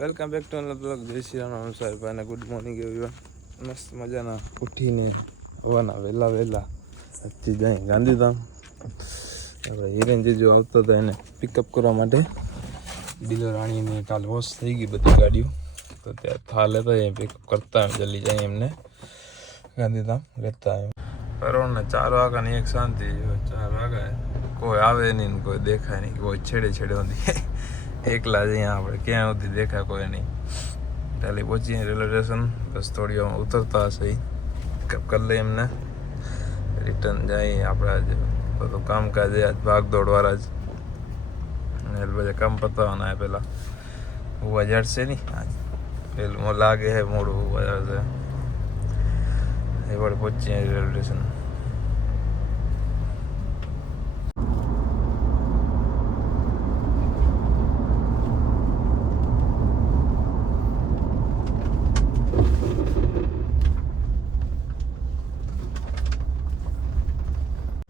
Welcome back to another blog. જય શ્રી રામ સાહેબ, good morning everyone. મસ્ત મજાના ઉઠીને હવાના વહેલા આજથી જાય ગાંધીધામ. હવે હિરેન જીજુ આવતા હતા એને પિકઅપ કરવા માટે. બિલો રાણીની કાલ વોશ થઈ ગઈ બધી ગાડીઓ, તો ત્યાં થાલ હતા એ પિકઅપ કરતા જલ્દી જાય એમને ગાંધીધામ લેતા એમ. બરોબર 4 વાગ્યાની એક શાંતિ. 4 વાગ્યા કોઈ આવે નહીં, કોઈ દેખાય નહીં, કોઈ છેડે હોતી એકલા જ અહીંયા આપણે ક્યાં સુધી દેખાય કોઈ નહીં. ચાલી પહોંચીએ રેલવે સ્ટેશન, બસ થોડી વાર ઉતરતા હશે પિકઅપ કરી લઈએ એમને, રિટર્ન જાય. આપણા જ બધું કામકાજ આજ ભાગદોડવાળા જ બધા કામ પતાવવાના પહેલાં હોવા જડશે નહીં. આજ પેલું લાગે છે મોડું હોવા જશે. એ વડે પહોંચીએ રેલવે સ્ટેશન.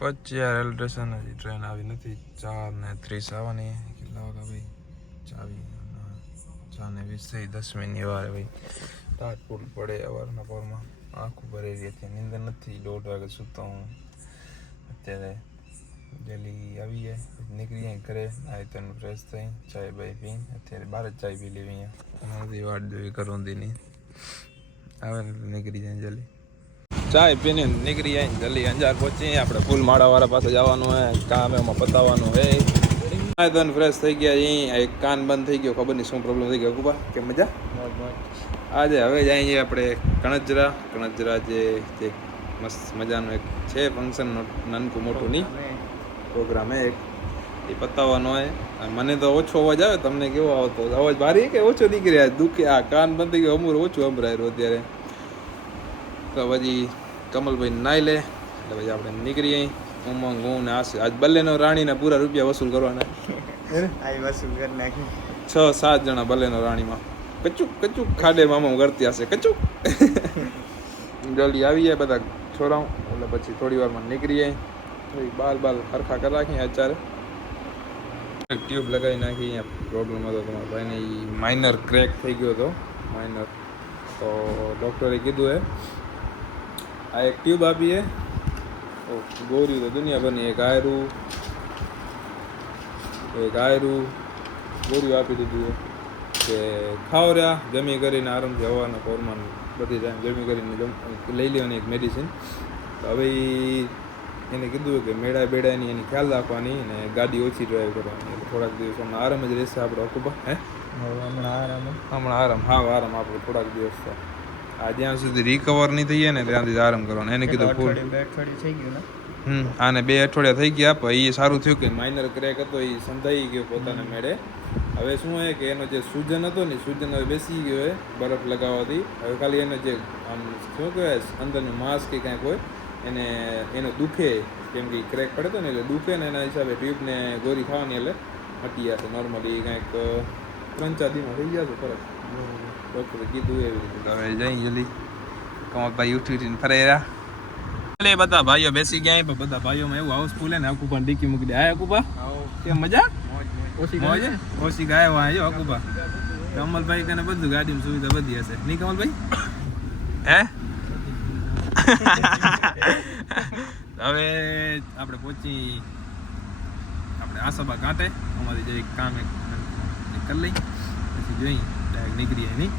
પહોંચ્યા રેલવે સ્ટેશન. હજી ટ્રેન આવી નથી. 4:30 આવવાની. કેટલા વાગ્યા ભાઈ? 4:20 થઈ. 10 મિનિટની વાર ભાઈ. ટાટ પૂટ પડે અવારના પોરમાં. આંખું ભરેલી હતી, નીંદર નથી. 1:30 વાગે સૂતો હું. અત્યારે જલ્દી આવી જાય, નીકળી જાય ઘરે. આવી તો ફ્રેશ થઈ, ચાય બાય પી. અત્યારે બહાર જ ચાય પી લેવી. અહીંયા બધી વાટ જોઈ કરવાની આવે ને નીકળી જાય જલ્દી. ચાય પીને નીકળી જાય જલ્દી. અંજાર પહોંચી આપણે ફૂલમાળાવાળા પાસે જવાનું હોય, કામ એમાં પતાવવાનું હોય. ધન ફ્રેશ થઈ ગયા. અહીં એક કાન બંધ થઈ ગયો, ખબર નહીં શું પ્રોબ્લેમ થઈ ગયો. કુબા કે મજા આજે હવે જઈએ આપણે કણજરા જે મસ્ત મજાનું એક છે ફંક્શન, નાનકું મોટું નહીં પ્રોગ્રામ એક એ પતાવવાનો હોય. મને તો ઓછો અવાજ આવે, તમને કેવો આવતો અવાજ? ભારી કે ઓછો નીકળ્યા? દુઃખે આ કાન બંધ થઈ ગયો, અમુર ઓછું સંભળાય રહ્યું અત્યારે. તો પછી કમલભાઈ નાઈ લે એટલે પછી આપણે નીકળીએ. ઉમંગ હું ને આજ બલ્લેનો રાણીના પૂરા રૂપિયા વસૂલ કરવાના. 6-7 જણા બલ્લેનો રાણીમાં કચુક ખાડે મામા કરતી હશે કચુક. જલ્દી આવી જાય બધા છોરાઓ એટલે પછી થોડી વારમાં નીકળી જાય. બાલ ખરખા કરી રાખીએ. અત્યારે ટ્યુબ લગાવી નાખી. અહીંયા પ્રોબ્લેમ હતો તમારા ભાઈને, માઇનર ક્રેક થઈ ગયો હતો. માઇનર તો ડૉક્ટરે કીધું આ એક ટ્યુબ આપીએ. ગોરી તો દુનિયાભરની એક આયરું ગોળીઓ આપી દીધું કે ખાવ રહ્યા, જમી કરીને આરામથી હવાના પોરમાં બધી ટાઈમ જમી કરીને લઈ લેવાની એક મેડિસિન. તો હવે એને કીધું કે મેળા બેડાની એની ખ્યાલ રાખવાની અને ગાડી ઓછી ડ્રાઈવ કરવાની. એટલે થોડાક દિવસ હમણાં આરામ જ રહેશે આપણો અકુબા. હમણાં આરામ આપણે થોડાક દિવસ તો આ જ્યાં સુધી રિકવર નહીં થઈએ ને ત્યાંથી આરામ કરવાનો. એને કીધું આને 2 અઠવાડિયા થઈ ગયા, પણ એ સારું થયું કે માઇનર ક્રેક હતો એ સંધાઈ ગયો પોતાના મેળે. હવે શું હોય કે એનો જે સૂજન હતો ને સૂજન હવે બેસી ગયો હોય બરફ લગાવવાથી. હવે ખાલી એને જે આમ શું કહેવાય અંદરનું માંસ કે કાંઈક હોય એનો દુખે, કેમ કે ક્રેક પડે તો ને એટલે દુખે ને એના હિસાબે ટ્યુબને ગોળી ખાવાની એટલે હટી જશે. નોર્મલી કાંઈક 3-4 દિવસમાં થઈ જશે ફરક. ડૉક્ટરે કીધું એવી રીતે. હવે જઈ જલ્દી કમલભાઈ ઉઠીને ફરેરા. બધા ભાઈઓ બેસી ગયા, પણ બધા ભાઈઓમાં એવું હાઉસફુલ હે ને અકુબા ડીકી મૂકી દે. આ અકુબા કેમ મજા? ઓછી ગાય વાંચો અકુબા. કમલભાઈ કને બધું ગાડીમાં સુવિધા બધી હશે નહીં કમલભાઈ? હે હવે આપણે પહોંચી આપણે આસાબા કાંઠે. અમારી જે કામ કરી લઈ પછી જોઈ ડાયરેક્ટ નીકળીએ નહીં.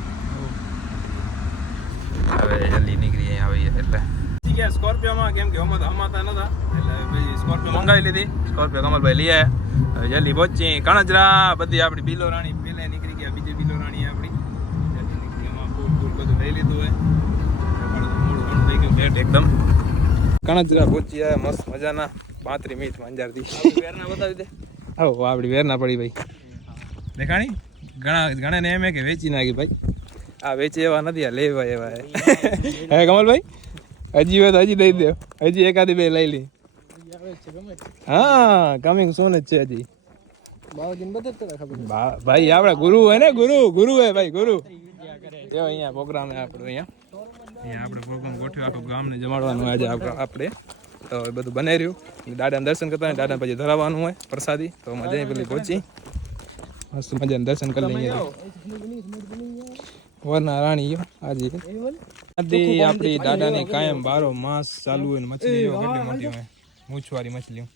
હવે જલ્દી નીકળીએ આવીએ એટલે સ્કોર્પિયોમાં, કેમ કે હમાતા નતા એટલે પછી સ્કોર્પિયો મંગાવી લીધી. સ્કોર્પિયો કમલભાઈ લઈ આવ્યા. હવે જલ્દી પહોંચી કણજરા. બધી આપણી બિલો રાણી પહેલાં નીકળી ગયા, બીજી બિલો રાણી આપણી એમાં ફૂલ બધું લઈ લીધું હોય. મોડું થઈ ગયું લેટ એકદમ. કણજરા પહોંચી આવ્યા મસ્ત મજાના. 35 મિનિટમાં અંજારથી વેરના બતાવી દે. આવો આપણી વેરના પડી ભાઈ દેખાણી. ઘણા ને એમ કે વેચી નાખી ભાઈ. આ વેચી એવા નથી, આ લેવા એવા હે કમલભાઈ. હજી હોય તો હજી દઈ દે. હજી એકાદી 2 લઈ લી. હા કમિંગ સોન જ છે હજી. ભાઈ આપડા ગુરુ હે ને, ગુરુ હે ભાઈ, ગુરુ. જો અહીંયા પ્રોગ્રામ હે આપણો. અહીંયા આપણે પ્રોગ્રામ ગોઠવ્યો. આખું ગામને જમાડવાનું આજે આપણે. તો એ બધું બનાવી રહ્યું. દાદાને દર્શન કરતા હોય, દાદાને પછી ધરાવવાનું હોય પ્રસાદી. તો મજા પેલી પહોંચી મસ્ત મજાના દર્શન કરી લઈએ વરના રાણી આજે આપણી દાદાની કાયમ બારો માસ ચાલુ હોય ને મછલી કેટલી મોટી હોય મૂછવાળી મછલીઓ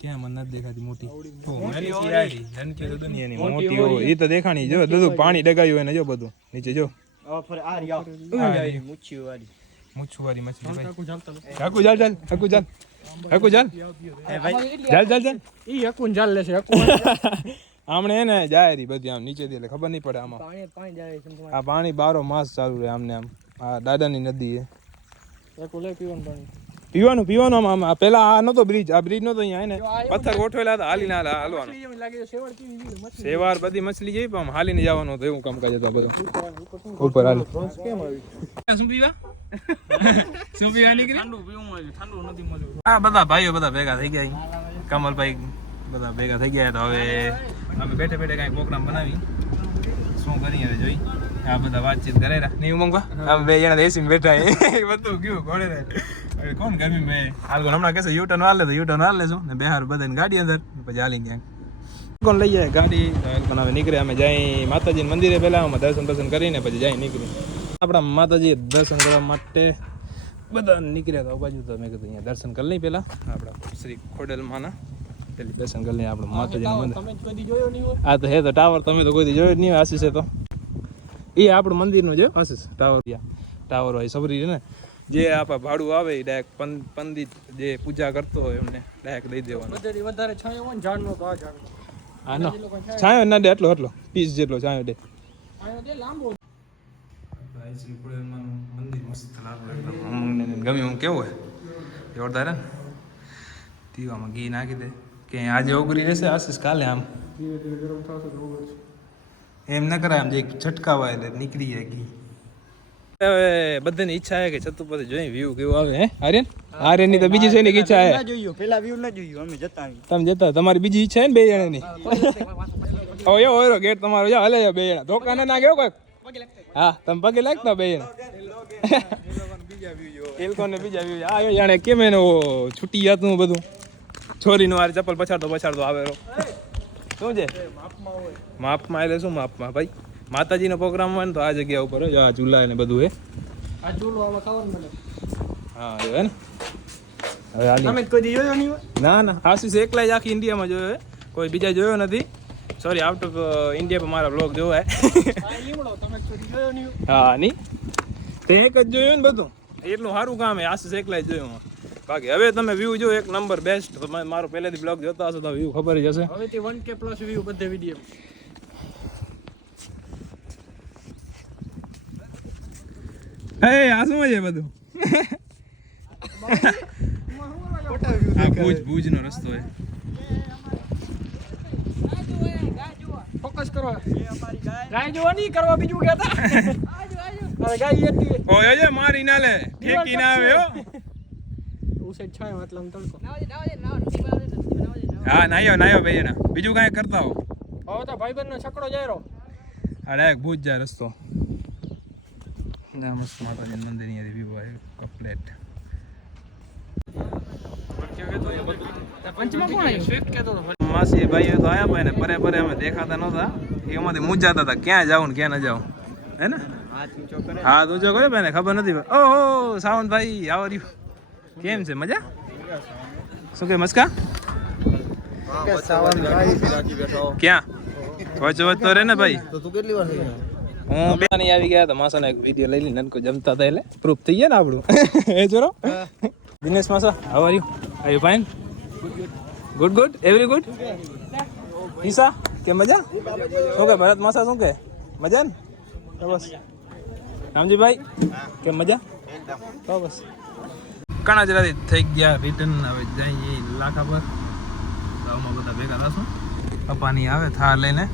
ક્યાં મને નથી દેખાતી મોટી મોટી હોય એ તો દેખાણી જો બધું પાણી ડગાયું હોય ને જો બધું નીચે જો મૂછવાળી મછલી હાકુ ચાલ ચાલ હાકુ ચાલ હાકુ ચાલ ચાલ ચાલ ચાલ ઈ હકુન ચાલ લેશે આમણે એને જાય રી બધી આમ નીચે થી એટલે ખબર નહીં પડે આમાં આ પાણી બારો માસ ચાલુ રહે આમને આમ આ દાદાની નદી પીવાનું પીવાનું આમ પેલા આ નતો બ્રિજ આ બ્રિજ નતો અહીંયા ને પથ્થર ગોઠવેલા હતા હાલીને હાલવાનું સેવાર બધી મછલી જેવી પણ હાલીને જવાનું હતું એવું કામકાજ હતું બધું ઉપર હાલ શું પીવા શું પીવા નીકળી હા બધા ભાઈઓ બધા ભેગા થઈ ગયા કમલભાઈ બધા ભેગા થઈ ગયા તો હવે અમે બેઠે બેઠે કઈ પ્રોગ્રામ બનાવી શું કરીએ હવે જોઈ આ બધા વાતચીત કરેલા નહીં ઉમંગવા આમ બે જણા એસી બેઠા બધું ગયું ઘોડે રહે કોણ ગરમી મેં હાલ હમણાં કહેશે યુટર્ન વાળ લે તો યુટર્ન વાળ લેશું ને બેહાર બધાને ગાડી અંદર પછી હાલી ક્યાંક કોણ લઈ જાય ગાડી પણ હવે નીકળે અમે જઈ માતાજી મંદિરે પહેલા અમે દર્શન કરીને પછી જઈ નીકળી આપણા માતાજી દર્શન કરવા માટે બધા નીકળ્યા હતા બાજુ તો મેં કીધું અહીંયા દર્શન કરી લઈ પહેલા આપણા શ્રી ખોડલમાના પેલી દર્શન કરી લઈએ આપણે માતાજીનું મંદિર આ તો હે તો ટાવર તમે તો કોઈ જોયો જ નહીં આશીષ છે તો એ આપણું મંદિરનું છે આશીષ ટાવર હોય સબરી ને જે આપણા ભાડું આવે એ ડાયરેક્ટ પંડિત જે પૂજા કરતો હોય એમને ડાયરેક્ટ દઈ દેવાનું વધારે છાંયો હોય ને ઝાડનો તો આ ઝાડ હા ના છાંયો ના દે એટલો પીસ જેટલો છાંયો દે લાંબો શ્રી ખોડલમાનું મંદિર મસ્ત લાગે ગમે હું કેવું હોય જોરદાર હે ને દીવામાં ઘી નાખી દે કે આજે ઓગળી રહેશે આશીષ કાલે આમ એમ ન કરાય આમ જે છટકાવાય એટલે નીકળી જાય ઘી હવે બધાની ઈચ્છા છે કે છતુપતિ જોઈ વ્યૂ કેવું આવે હે આર્યન ની તો બીજી છે ને ઈચ્છા છે જોયું પેલા વ્યૂ ના જોયું અમે જતા તમે જતા તમારી બીજી ઈચ્છા છે ને બે જણાની ઓયો ઓયો ગેટ તમારો જા હલે બે જણા ધોકા ના નાખ્યો કોઈ હા તમે પગે લાગતા બે જણા એલકોને બીજા વ્યૂ આ જાણે કેમ એનો છૂટી જતું બધું છોરીનું વારે ચપ્પલ પછાડતો આવે શું છે માપમાં એટલે શું માપમાં ભાઈ માતાજીનો પ્રોગ્રામ હોય ને તો આ જગ્યા ઉપર હોય આ ચૂલા ને બધું હે આ ચૂલો આમાં ખાવાનું મળે હા જો હે ને હવે તમે કોઈ જોયો નહીં ના આશીષ એકલા જ આખી ઇન્ડિયામાં જોયો હે કોઈ બીજા જોયો નથી સોરી આઉટ ઓફ ઇન્ડિયા પર મારા બ્લોગ જોવા હા નહીં તે એક જ જોયું ને બધું એટલું સારું કામ હે આશીષ એકલા જ જોયું બાકી હવે તમે વ્યૂ જો એક નંબર બેસ્ટ તમે મારો પહેલેથી બ્લોગ જોતા હશો તો વ્યૂ ખબર જ હશે હવેથી 1K પ્લસ વ્યૂ બધે વિડિયો એ આ શું છે બધું આ ભુજનો રસ્તો છે ફોકસ કરો ગાય જોવા નહીં કરવા બીજું કહેતા અરે ગાય એટલી ઓય જે મારી ના લે ઠેકી ના આવે હો ઉસેટ છાય મતલબ તડકો હા નાયો ભાઈ ના બીજું કાંઈ કરતા હો હવે તો ભાઈબંધનો છકડો જાય રો આ ડાયરેક્ટ ભુજ જાય રસ્તો ના મસ્ત માતાજી મંદિર ની વ્યૂ આવે કમ્પ્લીટ માસી ભાઈઓ તો આયા ભાઈ ને પરે અમે દેખાતા નહોતા એમાંથી મૂંઝાતા હતા ક્યાં જાવ ને ક્યાં ન જાવ હે ને હા તું જો કરે ભાઈ ને ખબર નથી ઓહો સાવંતભાઈ આવ રહ્યું કેમ છે મજા શું કે મસ્કા ક્યાં વચ તો રે ને ભાઈ હું બેની આવી ગયા તો માસાને એક વિડીયો લઈ લઈને નનકો જમતા હતા એટલે પ્રૂફ થઈ ગયા ને આપણું એ જોરો દિનેશ માસા how are you fine good every good ઈસા કે મજા શું કે ભરત માસા શું કે મજા ને બસ રામજીભાઈ કે મજા તો બસ ઘણા જરાથી થઈ ગયા રિટર્ન હવે જઈએ લાખા પર ગામમાં બધા ભેગા થશું પપ્પાની આવે થાર લઈને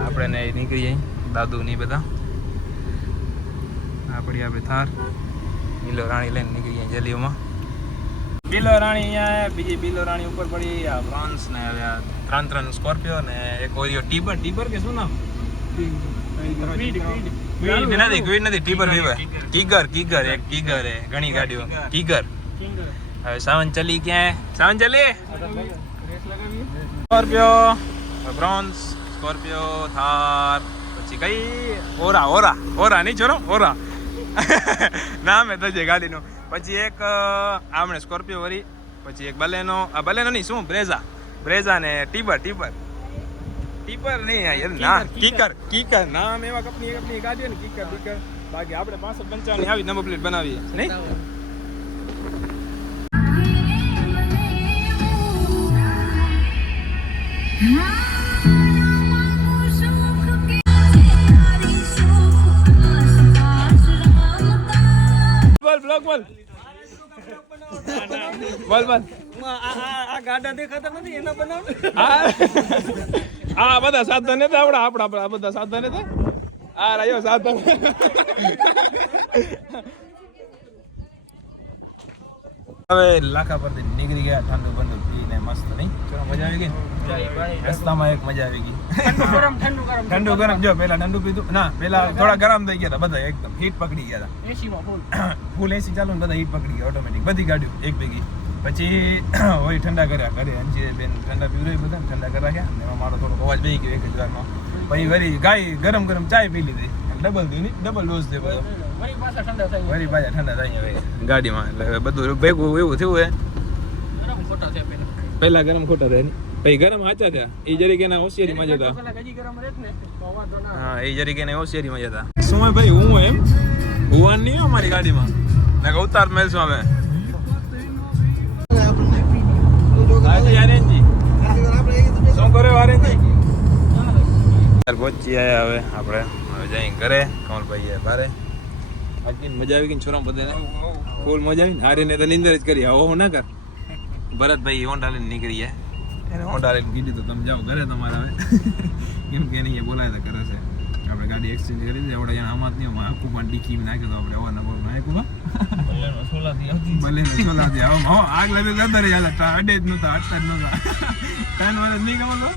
આપણે ને નીકળી જઈએ દાદુ ની બધા આપણી આપણે થાર બિલો રાણી લઈને નીકળી જઈએ જલીઓમાં બિલો રાણી અહીંયા બીજી બિલો રાણી ઉપર પડી આ ફ્રાન્સ ને હવે આ ત્રણ સ્કોર્પિયો ને એક ઓરિયો ટીબર કે શું નામ ટીબર એક ટીગર ઘણી ગાડીઓ ટીગર હવે સાવન ચલી ક્યાં સાવન ચલી સ્કોર્પિયો બ્રોન્સ સ્કોર્પિયો થાર પછી કઈ ઓરા ઓરા ઓરા નહીં છોરો ઓરા નામ એ તો છે ગાડીનું પછી એક આમણે સ્કોર્પિયો વરી પછી એક બલેનો આ બલેનો નહીં શું બ્રેઝા બ્રેઝા ને ટીબર ટીબર ટીબર નહીં યાર ના કીકર કીકર નામ એવા કંપની ગાડી ને કીકર કીકર બાકી આપણે 555 આવી નંબર પ્લેટ બનાવીએ નહીં બ્લોક બોલ બોલ બોલ આ ગાડા દેખાતા નથી એના બનાવ આ બધા સાધન હતા આપણા બધા સાધન હતા આ રહ્યો સાધન હવે લાખા પરથી નીકળી ગયા ઠંડુ બંડુ પીને મસ્ત નહીં ચલો મજા આવી ગઈ રસ્તામાં એક મજા આવી ગઈ ઠંડુ ગરમ જો પેલા ઠંડુ પીધું ના પેલા થોડા ગરમ થઈ ગયા હતા બધા એકદમ હીટ પકડી ગયા હતા એસીમાં ફૂલ એસી ચાલુ ને બધા હીટ પકડી ગયા ઓટોમેટિક બધી ગાડીઓ એક ભેગી પછી હોય ઠંડા કર્યા ઘરે અંજી બેન ઠંડા પીવડાવી બધા ઠંડા કરવા ગયા અને એમાં મારો થોડો અવાજ બેસી ગયો 1 જ વારમાં પછી વળી ગાય ગરમ ગરમ ચાય પી લીધી ડબલ ડોઝ દે બધો વળી પાછા ઠંડા થાય હવે ગાડીમાં એટલે બધું ભેગું એવું થયું હે પહેલા ગરમ ખોટા થાય પછી ગરમ હાચા થયા એ જરીક એના હોશિયારીમાં જતા હા એ જરીક એને હોશિયારીમાં જતા શું હોય ભાઈ હું એમ હુવાન નહીં અમારી ગાડીમાં મેં કહું ઉતાર મેલશું અમે શું કર્યો આરેનજી પહોંચી આવ્યા હવે આપણે હવે જઈ ઘરે કમલભાઈ બારે આજની મજા આવી ગઈ છોરા બધાને ફૂલ મજા આવી હારે ને તો નિંદર જ કરી આવો ના કર ભરતભાઈ હોન્ડા લઈને નીકળી ગયા એને હોન્ડા લઈને કીધું તો તમે જાઓ ઘરે તમારા હવે કેમ કે નહીં બોલાય તો કરે છે આપણે ગાડી એક્સચેન્જ કરી દીધી આપણે અહીંયા આમાં જ નહીં આખું પણ ડીકી નાખ્યો તો આપણે અવારના બોલ નાખ્યું ભલે સોલાથી આગ લાગે જતા રહી અડે જ નહોતા અટતા જ નહોતા 3 વર્ષ નહીં ગમલો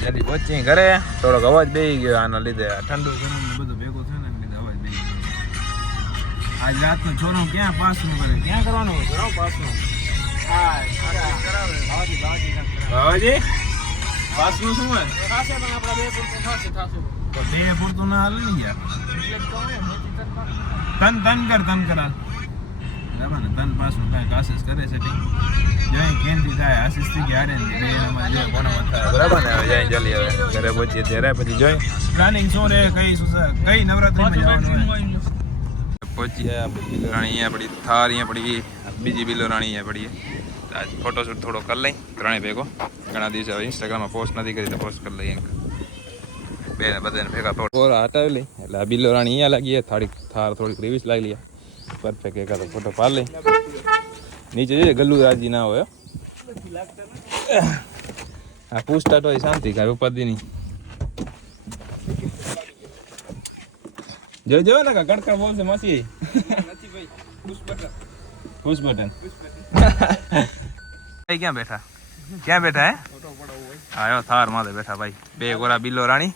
જલ્દી પહોંચી ઘરે થોડોક અવાજ બેસી ગયો આના લીધે ઠંડુ ગરમ બધું ભેગું થયું ને લીધે અવાજ બેસી ગયો આજ રાતનો છોરો ક્યાં પાસનું કરે ક્યાં કરવાનું હોય છોરો પાસનું બાવાજી પાસનું શું હોય તો 2 પૂરતું ના હાલ નહીં યાર તન કર બરાબર ને તન પાસનું કાંઈ કાશિશ કરે છે ઠીક જઈ કેનથી થાય આશિષથી કે હારે બે એનામાં જે કોનામાં થાય બરાબર ને હવે જઈ જલ્દી હવે ઘરે પહોંચીએ ત્યારે પછી જોઈ પ્લાનિંગ શું રે કઈ નવરાત્રિમાં જવાનું હોય પહોંચી ગયા બિલોરાણી અહીંયા પડી થાર અહીંયા પડી બીજી બિલોરાણી અહીંયા પડીએ આજ ફોટોશૂટ થોડો કરી લઈ ત્રણેય ભેગો ઘણા દિવસે હવે ઇન્સ્ટાગ્રામમાં પોસ્ટ નથી કરી તો પોસ્ટ કરી લઈએ બે બધાને ભેગા ફોટો હટાવી લઈ એટલે આ બિલોરાણી અહીંયા લાગીએ થાર થોડીક રિવીસ લાગી લઈએ પરફેક્ટ એકાદો ફોટો પાડ લઈ નીચે જોઈએ ગલ્લુ રાજી ના હોય આ પૂછતા તો શાંતિ કાંઈ ઉપાધિ નહીં જો ને કડકડ બોલશે માસી પુશ બટન ક્યાં બેઠા હે આયો થાર માથે બેઠા ભાઈ બે ગોરા બિલ્લો રાણી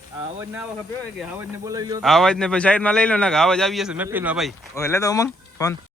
આવાજ ને પછી સાઈડમાં લઈ લો ને આવાજ આવી જશે મેપીલમાં ભાઈ ઓય લેતો ઉમંગ ફોન